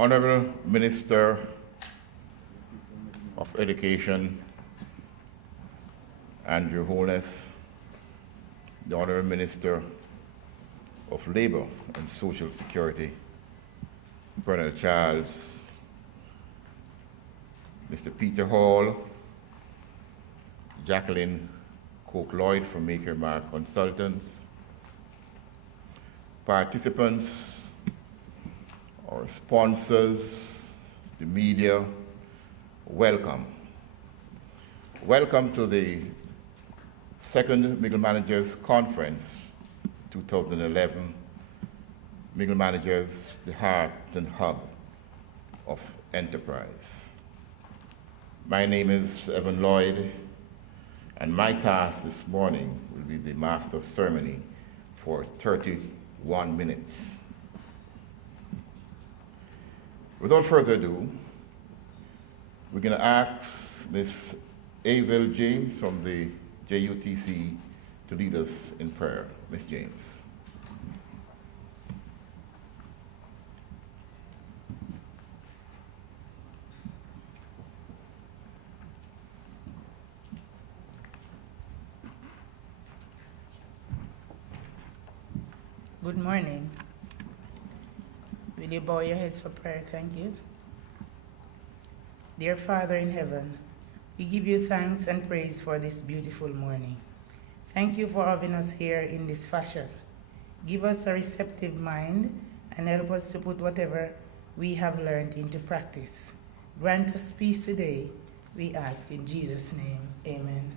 Honorable Minister of Education, and Your Holiness, the Honorable Minister of Labor and Social Security, Colonel Charles, Mr. Peter Hall, Jacqueline Coke-Lloyd from Maker Mark Consultants, participants, our sponsors, the media, welcome. Welcome to the second Middle Managers Conference 2011. Middle Managers, the heart and hub of enterprise. My name is Evan Lloyd, and my task this morning will be the Master of Ceremony for 31 minutes. Without further ado, we're going to ask Ms. Avil James from the JUTC to lead us in prayer. Ms. James. Good morning. Will you bow your heads for prayer? Thank you. Dear Father in heaven, we give you thanks and praise for this beautiful morning. Thank you for having us here in this fashion. Give us a receptive mind and help us to put whatever we have learned into practice. Grant us peace today, we ask in Jesus' name. Amen.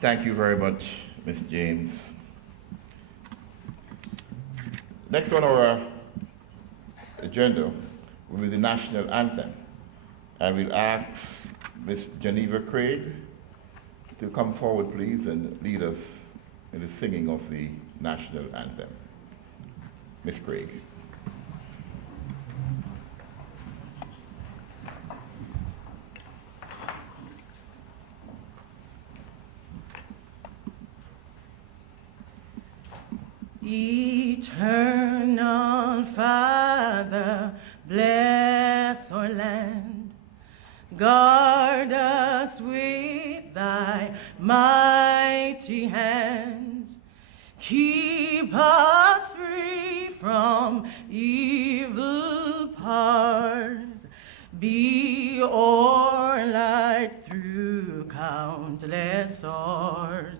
Thank you very much, Ms. James. Next on our agenda will be the national anthem, and we'll ask Ms. Geneva Craig to come forward, please, and lead us in the singing of the national anthem. Ms. Craig. Eternal Father, bless our land. Guard us with thy mighty hand. Keep us free from evil powers. Be our light through countless hours.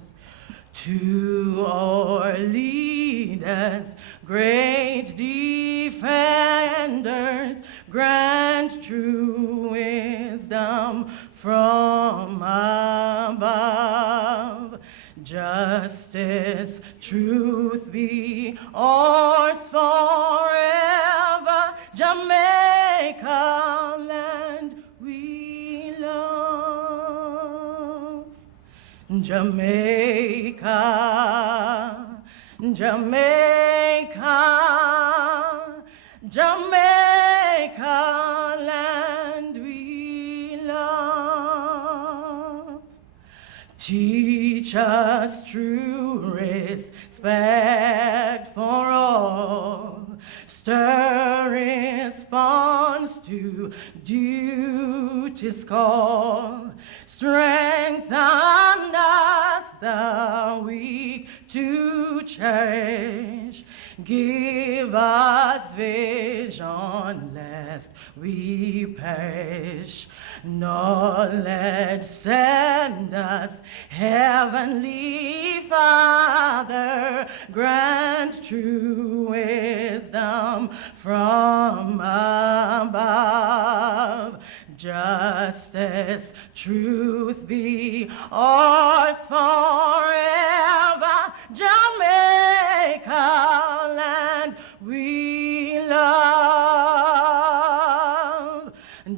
To our leaders, great defenders, grant true wisdom from above. Justice, truth be ours forever. Jamaica, land we love. Jamaica, Jamaica, Jamaica, land we love. Teach us true respect for all. Stir response to duty's call. Strengthen us, the weak to cherish. Give us vision, lest we perish. Knowledge send us, Heavenly Father. Grant true wisdom from above. Justice, truth be ours forever. Jamaica, land we love.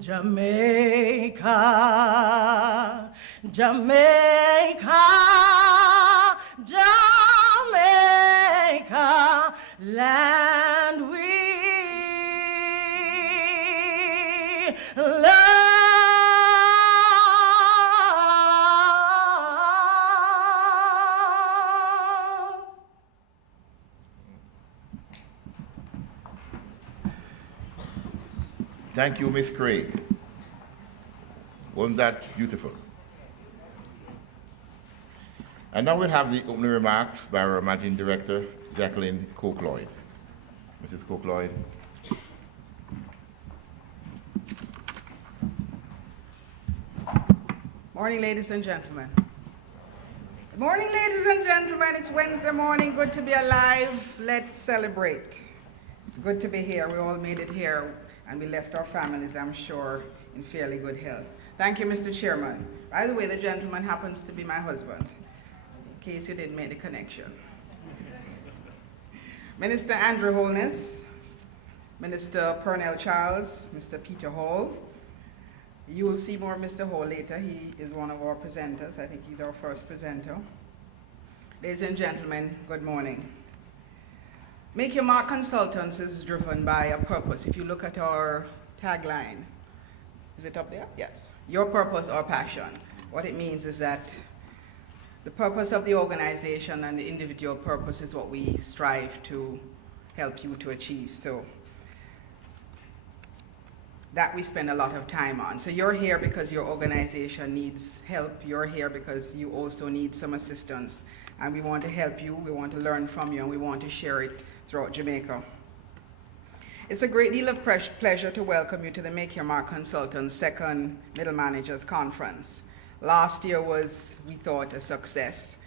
Jamaica, Jamaica, Jamaica, land we love. Thank you, Miss Craig. Wasn't that beautiful? And now we'll have the opening remarks by our Managing Director, Jacqueline Coke-Lloyd. Mrs. Coke-Lloyd. Morning, ladies and gentlemen. Good morning, ladies and gentlemen. It's Wednesday morning. Good to be alive. Let's celebrate. It's good to be here. We all made it here, and we left our families, I'm sure, in fairly good health. Thank you, Mr. Chairman. By the way, the gentleman happens to be my husband, in case you didn't make the connection. Minister Andrew Holness, Minister Pernell Charles, Mr. Peter Hall. You will see more of Mr. Hall later. He is one of our presenters. I think he's our first presenter. Ladies and gentlemen, good morning. Make Your Mark Consultants is driven by a purpose. If you look at our tagline, is it up there? Yes. Your purpose or passion. What it means is that the purpose of the organization and the individual purpose is what we strive to help you to achieve. So that we spend a lot of time on. So you're here because your organization needs help. You're here because you also need some assistance. And we want to help you, we want to learn from you, and we want to share it throughout Jamaica. It's a great deal of pleasure to welcome you to the Make Your Mark Consultants second Middle Managers Conference. Last year was, we thought, a success,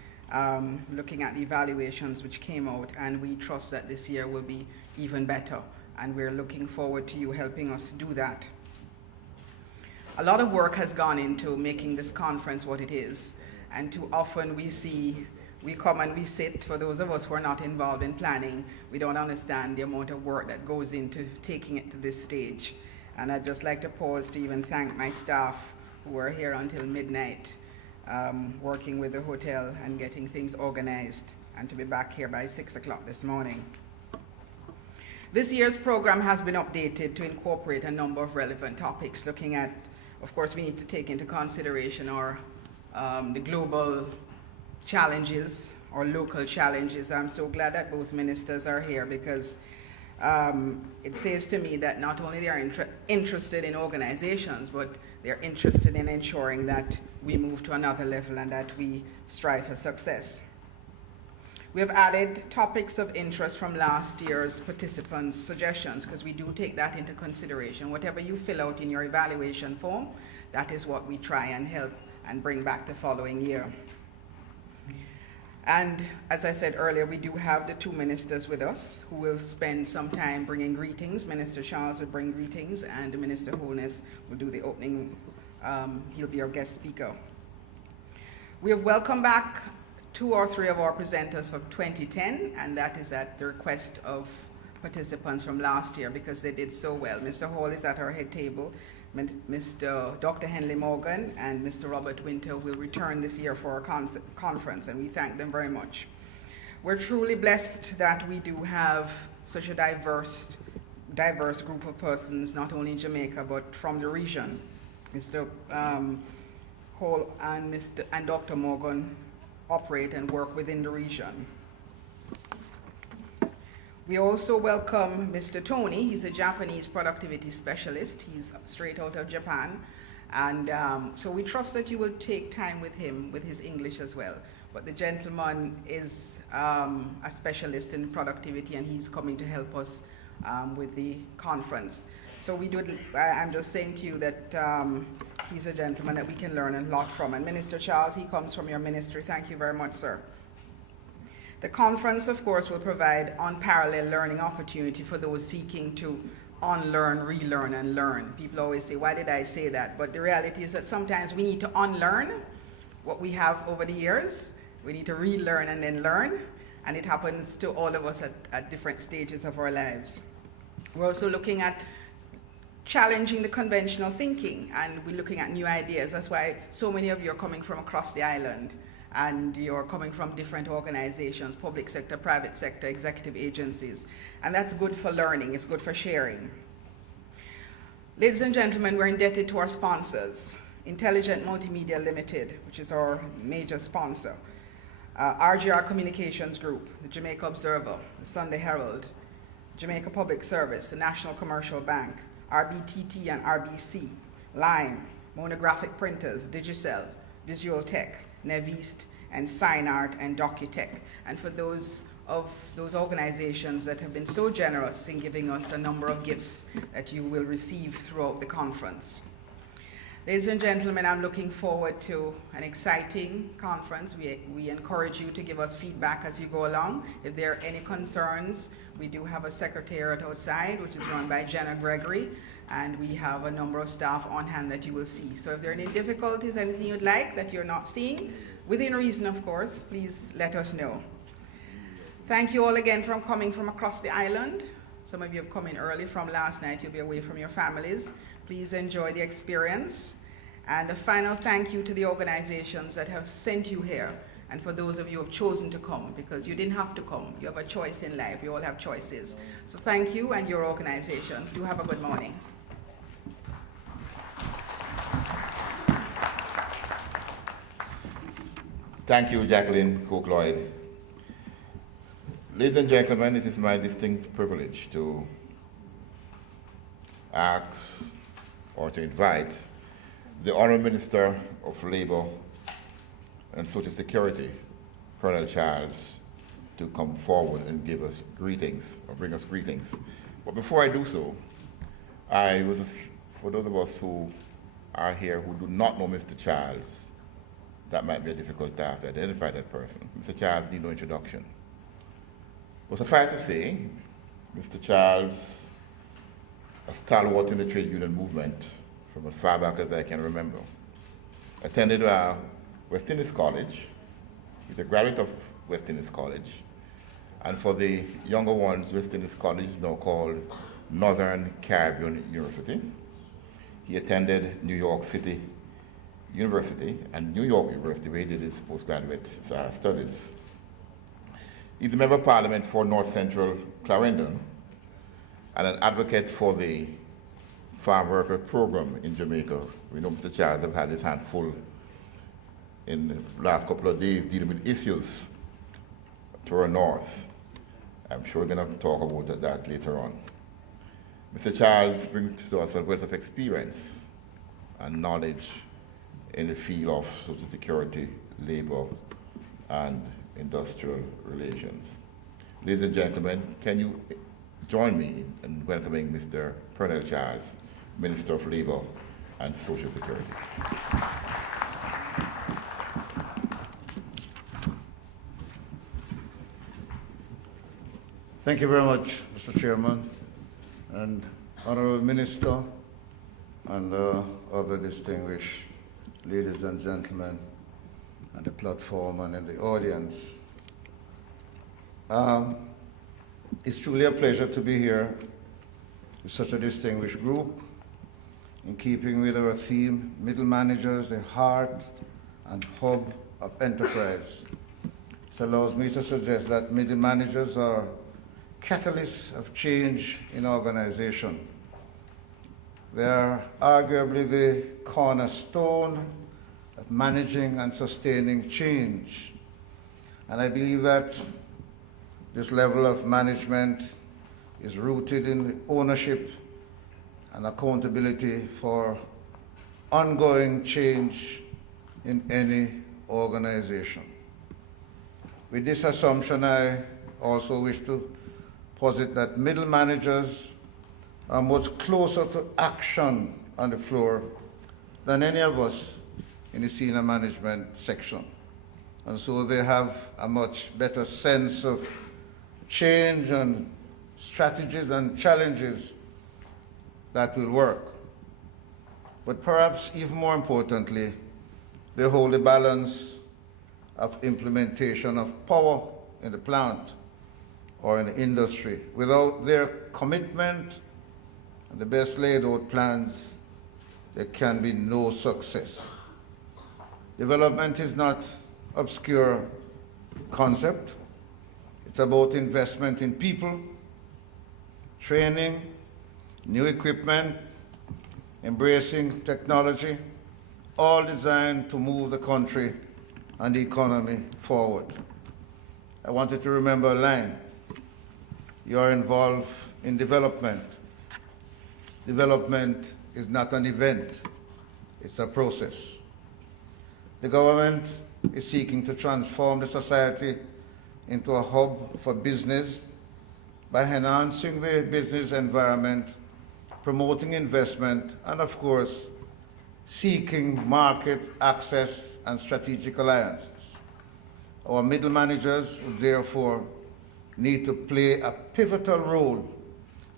looking at the evaluations which came out, and we trust that this year will be even better, and we're looking forward to you helping us do that. A lot of work has gone into making this conference what it is, and too often we come and we sit. For those of us who are not involved in planning, we don't understand the amount of work that goes into taking it to this stage. And I'd just like to pause to even thank my staff who were here until midnight, working with the hotel and getting things organized, and to be back here by 6 o'clock this morning. This year's program has been updated to incorporate a number of relevant topics, looking at, of course, we need to take into consideration the global challenges or local challenges. I'm so glad that both ministers are here, because it says to me that not only they are interested in organizations, but they're interested in ensuring that we move to another level and that we strive for success. We have added topics of interest from last year's participants' suggestions, because we do take that into consideration. Whatever you fill out in your evaluation form, that is what we try and help and bring back the following year. And as I said earlier, we do have the two ministers with us who will spend some time bringing greetings. Minister Charles will bring greetings, and Minister Holness will do the opening. He'll be our guest speaker. We have welcomed back 2 or 3 of our presenters from 2010, and that is at the request of participants from last year, because they did so well. Mr. Hall is at our head table. Mr. Dr. Henley Morgan and Mr. Robert Winter will return this year for our conference, and we thank them very much. We're truly blessed that we do have such a diverse group of persons, not only in Jamaica, but from the region. Mr. Hall and Dr. Morgan operate and work within the region. We also welcome Mr. Tony. He's a Japanese productivity specialist. He's straight out of Japan. And so we trust that you will take time with him with his English as well. But the gentleman is a specialist in productivity, and he's coming to help us with the conference. So I'm just saying to you that he's a gentleman that we can learn a lot from. And Minister Charles, he comes from your ministry. Thank you very much, sir. The conference, of course, will provide unparalleled learning opportunity for those seeking to unlearn, relearn, and learn. People always say, why did I say that? But the reality is that sometimes we need to unlearn what we have over the years. We need to relearn and then learn. And it happens to all of us at different stages of our lives. We're also looking at challenging the conventional thinking, and we're looking at new ideas. That's why so many of you are coming from across the island, and you're coming from different organizations, public sector, private sector, executive agencies. And that's good for learning, it's good for sharing. Ladies and gentlemen, we're indebted to our sponsors. Intelligent Multimedia Limited, which is our major sponsor. RGR Communications Group, the Jamaica Observer, the Sunday Herald, Jamaica Public Service, the National Commercial Bank, RBTT and RBC, Lime, Monographic Printers, Digicel, Visual Tech, Nevist, and SignArt and Docutech. And for those of those organizations that have been so generous in giving us a number of gifts that you will receive throughout the conference. Ladies and gentlemen, I'm looking forward to an exciting conference. We encourage you to give us feedback as you go along. If there are any concerns, we do have a secretariat outside, which is run by Jenna Gregory, and we have a number of staff on hand that you will see. So if there are any difficulties, anything you'd like that you're not seeing, within reason, of course, please let us know. Thank you all again for coming from across the island. Some of you have come in early from last night. You'll be away from your families. Please enjoy the experience. And a final thank you to the organizations that have sent you here, and for those of you who have chosen to come, because you didn't have to come. You have a choice in life. You all have choices. So thank you and your organizations. Do have a good morning. Thank you, Jacqueline Cook-Lloyd. Ladies and gentlemen, it is my distinct privilege to ask or to invite the Honourable Minister of Labour and Social Security, Colonel Charles, to come forward and give us greetings, or bring us greetings. But before I do so, for those of us who are here who do not know Mr. Charles, that might be a difficult task to identify that person. Mr. Charles needs no introduction. But suffice to say, Mr. Charles, a stalwart in the trade union movement from as far back as I can remember, attended West Indies College. He's a graduate of West Indies College. And for the younger ones, West Indies College is now called Northern Caribbean University. He attended New York City University and New York University, where he did his postgraduate studies. He's a member of Parliament for North Central Clarendon and an advocate for the farm worker program in Jamaica. We know Mr. Charles has had his hand full in the last couple of days dealing with issues to our north. I'm sure we're going to talk about that later on. Mr. Charles brings to us a wealth of experience and knowledge in the field of social security, labor, and industrial relations. Ladies and gentlemen, can you join me in welcoming Mr. Colonel Charles, Minister of Labor and Social Security. Thank you very much, Mr. Chairman, and Honorable Minister, and other distinguished ladies and gentlemen on the platform and in the audience. It's truly a pleasure to be here with such a distinguished group. In keeping with our theme, middle managers, the heart and hub of enterprise. This allows me to suggest that middle managers are catalysts of change in organization. They are arguably the cornerstone of managing and sustaining change. And I believe that this level of management is rooted in ownership and accountability for ongoing change in any organization. With this assumption, I also wish to posit that middle managers are much closer to action on the floor than any of us in the senior management section. And so they have a much better sense of change and strategies and challenges that will work. But perhaps even more importantly, they hold the balance of implementation of power in the plant or in the industry. Without their commitment and the best laid out plans, there can be no success. Development is not an obscure concept. It's about investment in people, training, new equipment, embracing technology, all designed to move the country and the economy forward. I want you to remember a line. You are involved in development. development is not an event, it's a process. The government is seeking to transform the society into a hub for business by enhancing the business environment, promoting investment, and of course, seeking market access and strategic alliances. Our middle managers would therefore need to play a pivotal role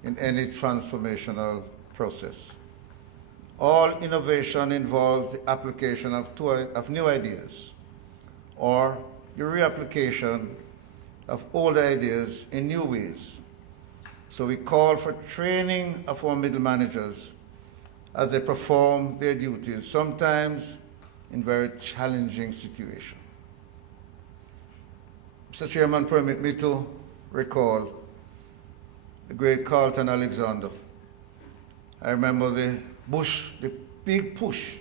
in any transformational process. All innovation involves the application of new ideas or the reapplication of old ideas in new ways. So we call for training of our middle managers as they perform their duties, sometimes in very challenging situations. Mr. Chairman, permit me to recall the great Carlton Alexander. I remember the big push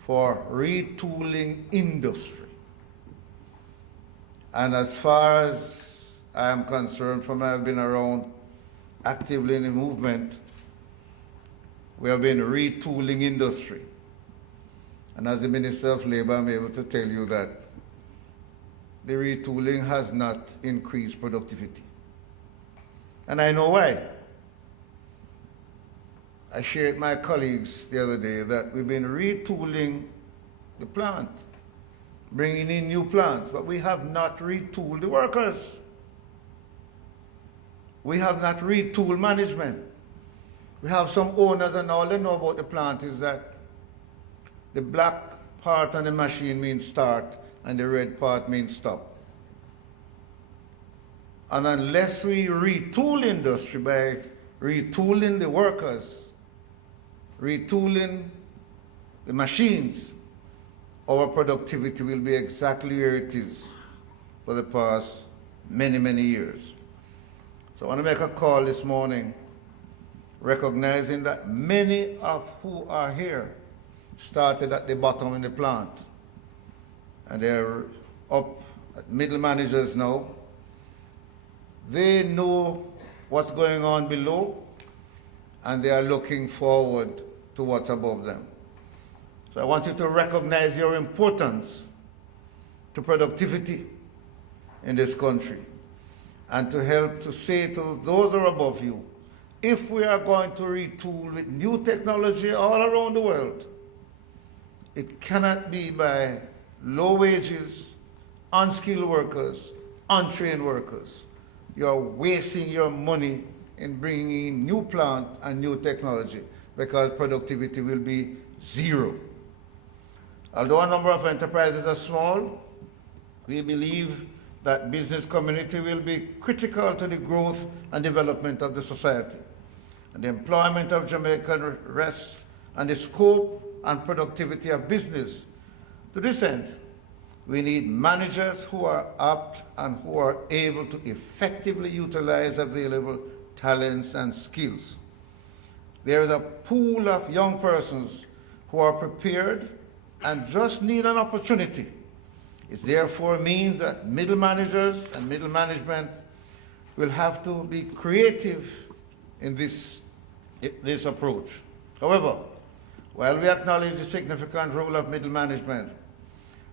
for retooling industry. And as far as I am concerned, from I've been around actively in the movement, we have been retooling industry. And as the Minister of Labor, I'm able to tell you that the retooling has not increased productivity. And I know why. I shared with my colleagues the other day that we've been retooling the plant, bringing in new plants, but we have not retooled the workers. We have not retooled management. We have some owners and all they know about the plant is that the black part on the machine means start and the red part means stop. And unless we retool industry by retooling the workers, retooling the machines, our productivity will be exactly where it is for the past many, many years. So I want to make a call this morning, recognizing that many of who are here started at the bottom in the plant, and they're up at middle managers now. They know what's going on below, and they are looking forward to what's above them. So I want you to recognize your importance to productivity in this country, and to help to say to those who are above you, if we are going to retool with new technology all around the world, it cannot be by low wages, unskilled workers, untrained workers. You're wasting your money in bringing in new plant and new technology because productivity will be zero. Although a number of enterprises are small, we believe that business community will be critical to the growth and development of the society. And the employment of Jamaicans rests on the scope and productivity of business. To this end, we need managers who are apt and who are able to effectively utilize available talents and skills. There is a pool of young persons who are prepared and just need an opportunity. It therefore means that middle managers and middle management will have to be creative in this approach. However, while we acknowledge the significant role of middle management,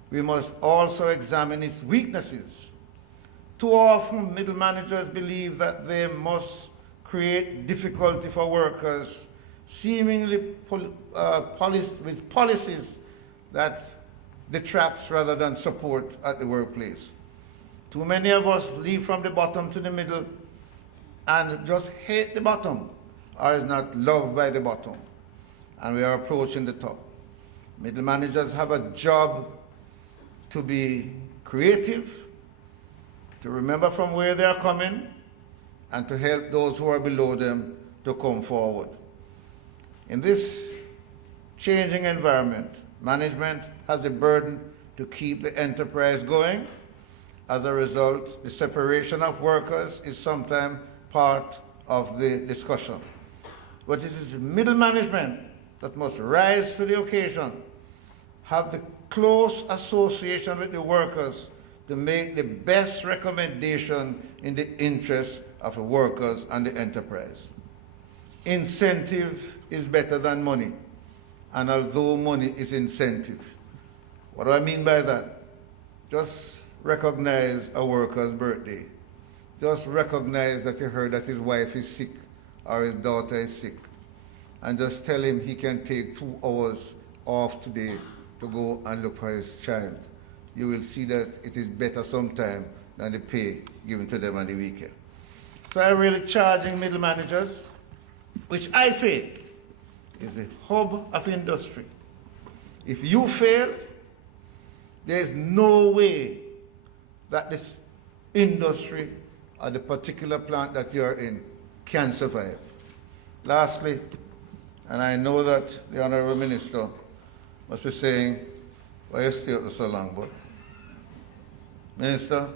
we must also examine its weaknesses. Too often, middle managers believe that they must create difficulty for workers, seemingly with policies that detracts rather than support at the workplace. Too many of us leave from the bottom to the middle and just hate the bottom, or is not loved by the bottom, and we are approaching the top. Middle managers have a job to be creative, to remember from where they are coming, and to help those who are below them to come forward. In this changing environment, management has the burden to keep the enterprise going. As a result, the separation of workers is sometimes part of the discussion. But it is middle management that must rise to the occasion, have the close association with the workers to make the best recommendation in the interest of the workers and the enterprise. incentive is better than money. And although money is incentive, what do I mean by that? Just recognize a worker's birthday. Just recognize that you heard that his wife is sick or his daughter is sick. And just tell him he can take 2 hours off today to go and look for his child. You will see that it is better sometime than the pay given to them on the weekend. So I'm really charging middle managers, which I say is a hub of industry. If you fail, there is no way that this industry or the particular plant that you're in can survive. Lastly, and I know that the Honorable Minister must be saying, why you stay up so long, but Minister,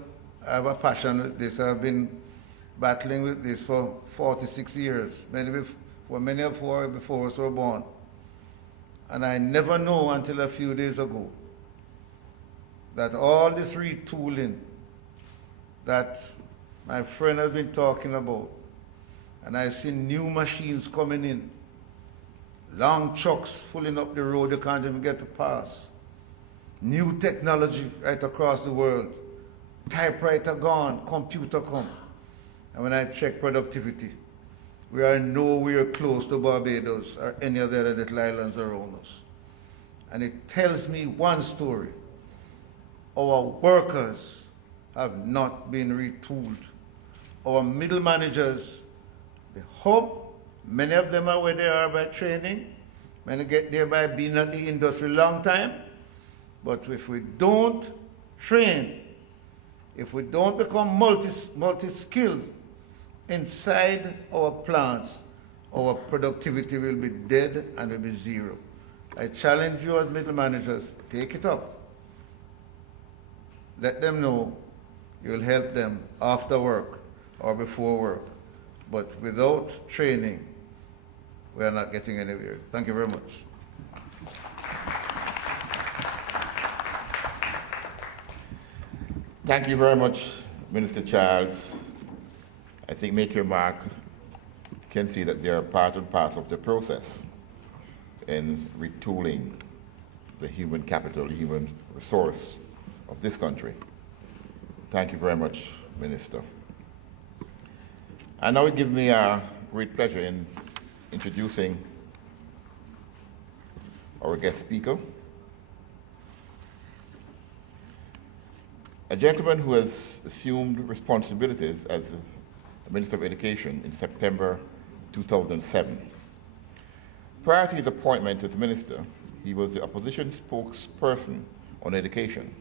I have a passion with this. I've been battling with this for 46 years. Many of who are before us were born. And I never know until a few days ago that all this retooling that my friend has been talking about, and I see new machines coming in, long trucks pulling up the road you can't even get to pass, new technology right across the world, typewriter gone, computer come. And when I check productivity, we are nowhere close to Barbados or any of the other little islands around us. And it tells me one story. Our workers have not been retooled. Our middle managers, the hub, many of them are where they are by training. Many get there by being at the industry a long time. But if we don't train, if we don't become multi-skilled inside our plants, our productivity will be dead and will be zero. I challenge you as middle managers, take it up. Let them know you'll help them after work or before work. But without training, we are not getting anywhere. Thank you very much. Thank you very much, Minister Charles. I think Make Your Mark can see that they are part and parcel of the process in retooling the human capital, human resource of this country. Thank you very much, Minister. And now it gives me a great pleasure in introducing our guest speaker, a gentleman who has assumed responsibilities as the Minister of Education in September 2007. Prior to his appointment as minister, he was the opposition spokesperson on education.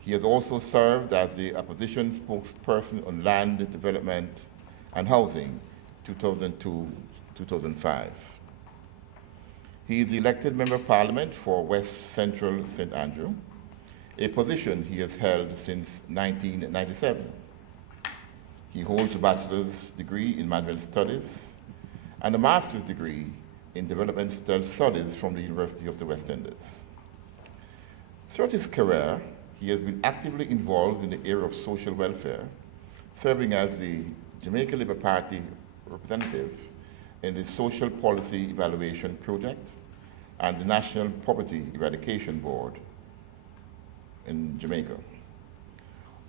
He has also served as the opposition spokesperson on land development and housing 2002-2005. He is the elected member of parliament for West Central St. Andrew, a position he has held since 1997. He holds a bachelor's degree in management studies and a master's degree in developmental studies from the University of the West Indies. Throughout his career, he has been actively involved in the area of social welfare, serving as the Jamaica Labour Party representative in the Social Policy Evaluation Project and the National Poverty Eradication Board in Jamaica.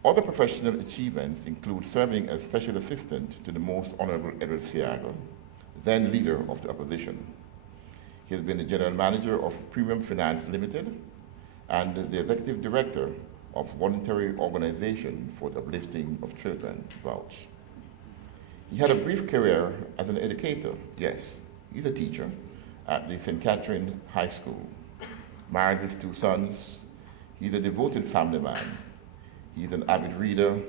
Other professional achievements include serving as Special Assistant to the Most Honorable Edward Seaga, then leader of the opposition. He has been the General Manager of Premium Finance Limited and the Executive Director of Voluntary Organization for the Uplifting of Children, Vouch. He had a brief career as an educator. Yes, he's a teacher at the St. Catherine High School. Married with 2 sons, he's a devoted family man. He's an avid reader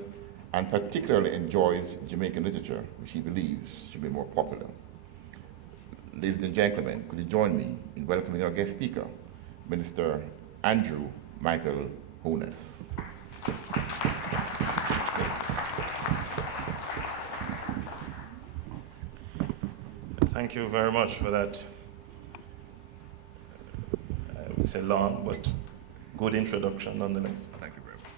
and particularly enjoys Jamaican literature, which he believes should be more popular. Ladies and gentlemen, could you join me in welcoming our guest speaker, Minister Andrew Michael Hones. Thank you very much for that, I would say long, but good introduction nonetheless. Thank you very much.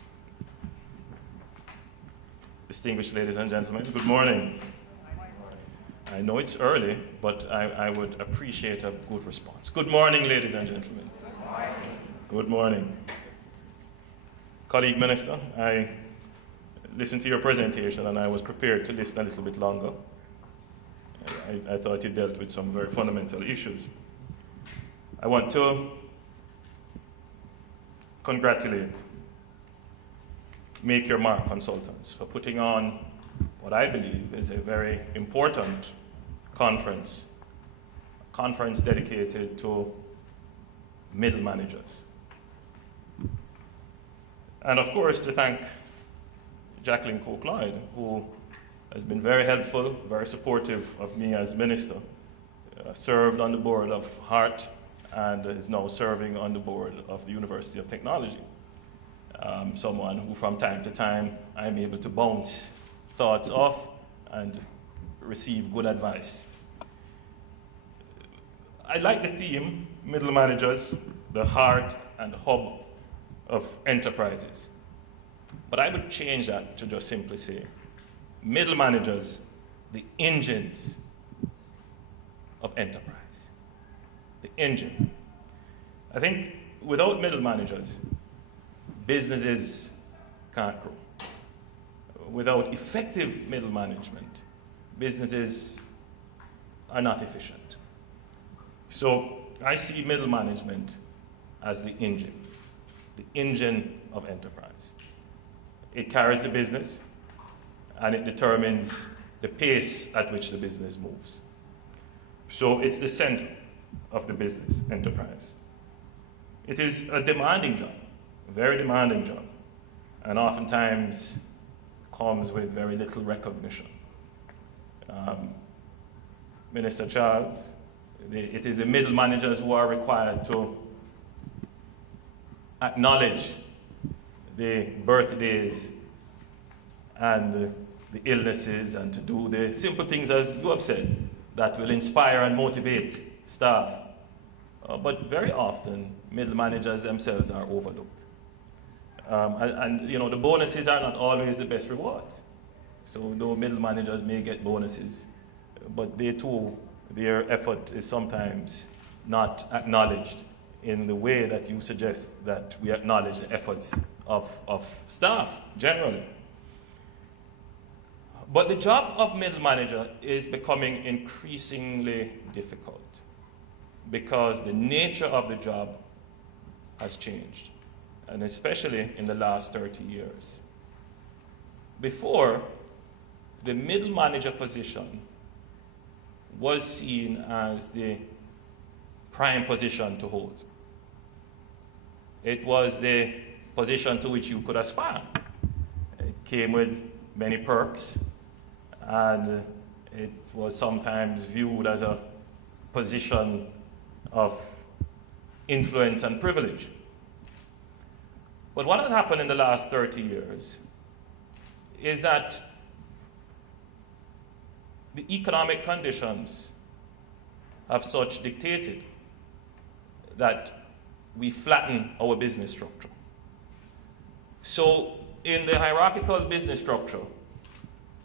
Distinguished ladies and gentlemen, good morning. I know it's early, but I would appreciate a good response. Good morning, ladies and gentlemen. Good morning. Good morning. Colleague Minister, I listened to your presentation and I was prepared to listen a little bit longer. I thought you dealt with some very fundamental issues. I want to congratulate Make Your Mark Consultants for putting on what I believe is a very important conference, a conference dedicated to middle managers. And of course, to thank Jacqueline Coke-Lloyd, who has been very helpful, very supportive of me as minister, served on the board of HART, and is now serving on the board of the University of Technology. Someone who from time to time I'm able to bounce thoughts off and receive good advice. I like the theme, middle managers, the heart and hub of enterprises. But I would change that to just simply say, middle managers, the engines of enterprise. The engine. I think without middle managers, businesses can't grow. Without effective middle management, businesses are not efficient. So I see middle management as the engine of enterprise. It carries the business, and it determines the pace at which the business moves. So it's the center of the business enterprise. It is a demanding job, a very demanding job, and oftentimes comes with very little recognition. Minister Charles, it is the middle managers who are required to acknowledge the birthdays and the illnesses, and to do the simple things, as you have said, that will inspire and motivate staff. But very often, middle managers themselves are overlooked. And you know, the bonuses are not always the best rewards. So though middle managers may get bonuses, but they too, their effort is sometimes not acknowledged in the way that you suggest that we acknowledge the efforts of staff generally. But the job of middle manager is becoming increasingly difficult because the nature of the job has changed, and especially in the last 30 years. Before, the middle manager position was seen as the prime position to hold. It was the position to which you could aspire. It came with many perks, and it was sometimes viewed as a position of influence and privilege. But what has happened in the last 30 years is that the economic conditions have such dictated that we flatten our business structure. So in the hierarchical business structure,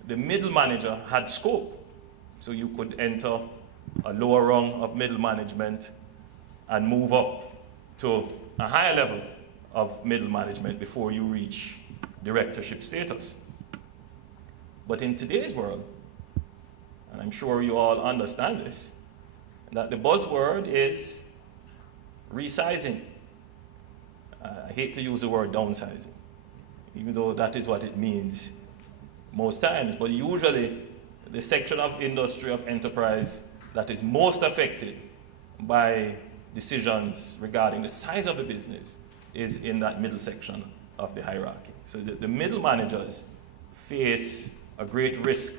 the middle manager had scope. So you could enter a lower rung of middle management and move up to a higher level of middle management before you reach directorship status. But in today's world, and I'm sure you all understand this, that the buzzword is resizing. I hate to use the word downsizing, even though that is what it means most times. But usually, the section of industry, of enterprise that is most affected by decisions regarding the size of the business is in that middle section of the hierarchy. So the middle managers face a great risk